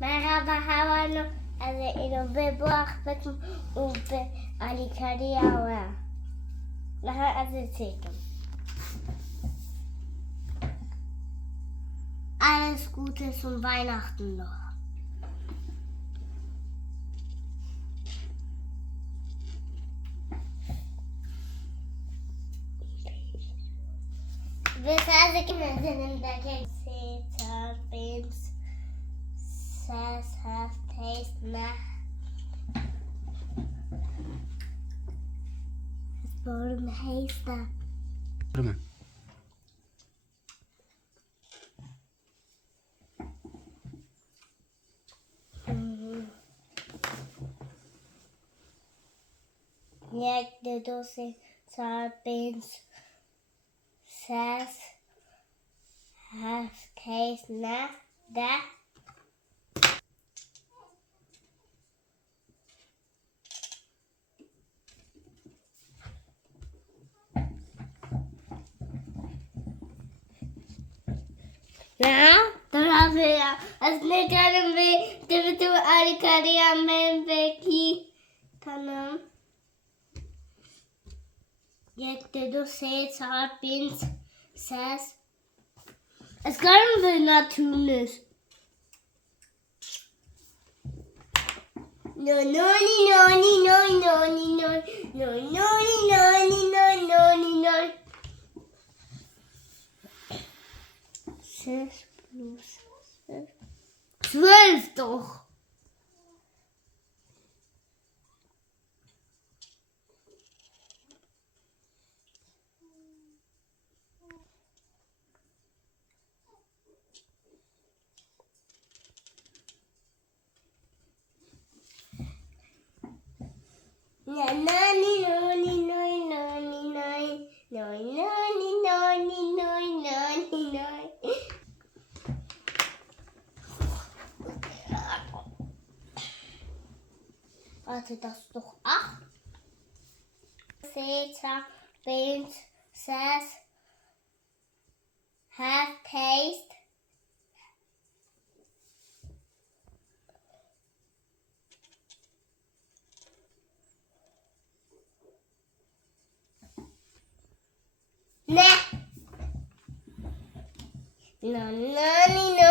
Merhaba Havano, ino bebuach betum ube alikariawa. Lahat azizigem. Alles Gute zum Weihnachten noch. Bis also Kinder sind im Deckel. Caesar, Beans, says, have, taste, nach. Es boren heester. Prima. Nek de doce, Caesar, Beans, says, have, taste, nach, da. Ja, dan hebben we ja. Als ik aan hem weet, dan we doen alikari aan mijn beki. Dan je de doce, Caesar, Beans, says. Es kan we natuurlijk. No, no, no, no, no, no, no, no, no, no, no, no, no. 6 plus 6. 12 doch. Na na ni no ni no no ni no no no ni no ni no no ni no. Warte, das ist doch 8. Caesar, Beans, says, have, taste. Ne. No, no, ni no